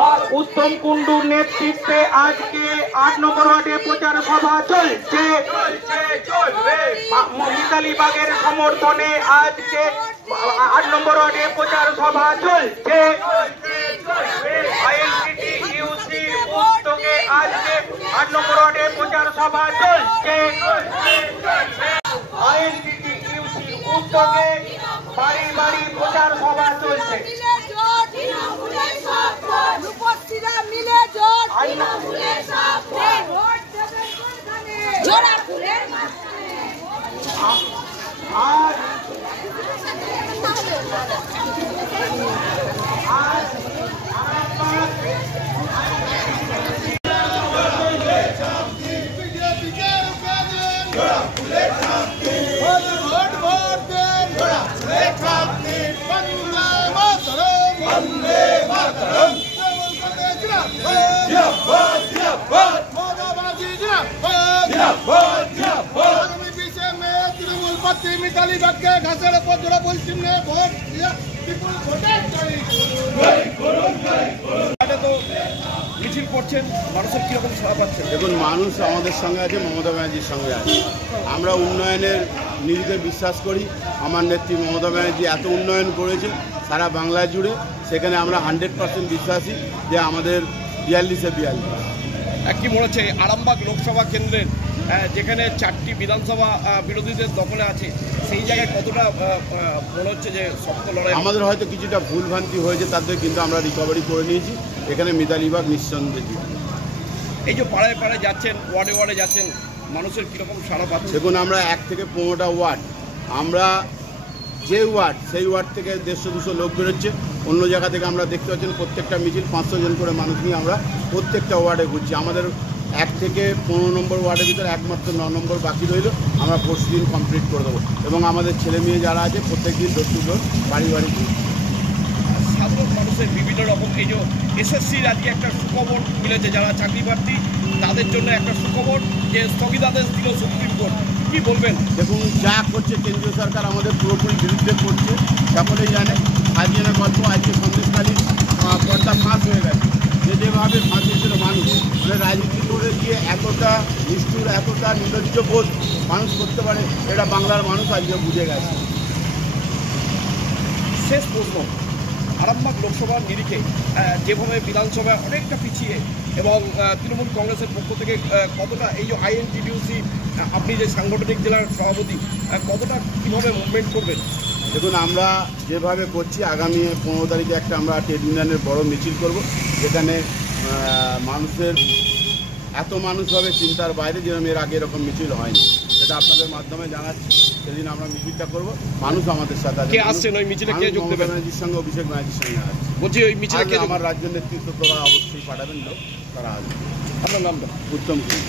उत्तम कुंडूर नेतृत्वे आज के 8 नम्बर वार्डे प्रचार सभा चलছে मिताली बागের समर्थने आज के 8 नम्बर वार्डे प्रचार सभा चलছে आईएनटीटीयूसी उद्योगे आज के 8 नम्बर वार्डे प्रचार सभा चलছে आईएनटीटीयूसी उद्योगे बाड़ी बाड़ी प्रचार सभा चलছে मिताली बाग के घासेर ऊपर जोड़ा बोलছেন না ভোট দিয়া বিপুল ভোটে জয় তো মিছিল করছেন মানুষের কি রকম সাড়া পাচ্ছেন? দেখুন, মানুষ আমাদের সঙ্গে আছে, মমতা ব্যানার্জির সঙ্গে আছে। আমরা উন্নয়নের নীতিতে বিশ্বাস করি। আমার নেত্রী মমতা ব্যানার্জি এত উন্নয়ন করেছে সারা বাংলা জুড়ে, সেখানে আমরা 100% বিশ্বাসী যে আমাদের 42-42। কি মনে হচ্ছে আরামবাগ লোকসভা কেন্দ্রের যেখানে 4টি বিধানসভা বিরোধীদের দখলে আছে সেই জায়গায় কতটা মনে হচ্ছে যে শক্ত লড়াই? আমাদের হয়তো কিছুটা ভুলভ্রান্তি হয়েছে, তাদের কিন্তু আমরা রিকভারি করে নিয়েছি। এখানে মিতালি বাগ নিঃসন্দেহে। এই যে পাড়ায় পাড়ায় যাচ্ছেন, ওয়ার্ডে ওয়ার্ডে যাচ্ছেন, মানুষের কীরকম সাড়া পাচ্ছে? দেখুন, আমরা 1 থেকে 15টা ওয়ার্ড, আমরা যে ওয়ার্ড সেই ওয়ার্ড থেকে 150-200 লোক বেরোচ্ছে। অন্য জায়গা থেকে আমরা দেখতে পাচ্ছেন প্রত্যেকটা মিছিল 500 জন করে মানুষ নিয়ে আমরা প্রত্যেকটা ওয়ার্ডে ঘুরছি। আমাদের 1 থেকে 15 নম্বর ওয়ার্ডের ভিতরে একমাত্র 9 নম্বর বাকি রইল, আমরা পরশুদিন কমপ্লিট করে দেবো। এবং আমাদের ছেলে মেয়ে যারা আছে প্রত্যেক দিন ডোর টু ডোর বাড়ি বাড়ি। সাধারণ মানুষের বিভিন্ন রকম এই যে এসএসসির আজকে একটা সুখবর মিলেছে, যারা চাকরি প্রার্থী তাদের জন্য একটা সুখবর যে স্থগিতাদেশ দিল সুপ্রিম কোর্ট, কি বলবেন? দেখুন, যা করছে কেন্দ্রীয় সরকার আমাদের পুরোপুরি বিরুদ্ধে করছে, সকলেই জানে। হাজিয়ানা গল্প আজকে সন্দেশখালীর পর্দা ফাঁস হয়ে গেছে। যেভাবে ফাঁসিয়েছিল মানুষ, মানে রাজনীতি করে গিয়ে এতটা নিষ্ঠুর, এতটা নির্লজ্জ বোধ মানুষ করতে পারে, এটা বাংলার মানুষ আজকে বুঝে গেছে। শেষ প্রশ্ন, আরামবাগ লোকসভার নিরিখে যেভাবে বিধানসভা অনেকটা পিছিয়ে এবং তৃণমূল কংগ্রেসের পক্ষ থেকে কতটা এই যে আইএনটিটিউসি, আপনি যে সাংগঠনিক জেলার সভাপতি, কতটা কীভাবে মুভমেন্ট করবেন? দেখুন, আমরা যেভাবে করছি, আগামী 15 তারিখে একটা আমরা ট্রেড ইউনিয়নের বড় মিছিল করব, যেখানে মানুষের এত মানুষ হবে চিন্তার বাইরে, যেরকম এর আগে এরকম মিছিল হয়নি। সেটা আপনাদের মাধ্যমে জানাচ্ছি। সেদিন আমরা মিছিলটা করব, মানুষ আমাদের সাথে আসছেন। ওই মিছিলে কে যোগ দেবেন? ব্যানার্জির সঙ্গে অভিষেক ব্যানার্জির সঙ্গে আছে। বলছি ওই মিছিলে কে? আমার রাজ্য নেতৃত্ব তোরা অবশ্যই পাঠাবেন লোক, তারা আসবে। আপনার নামটা? উত্তম কুমার।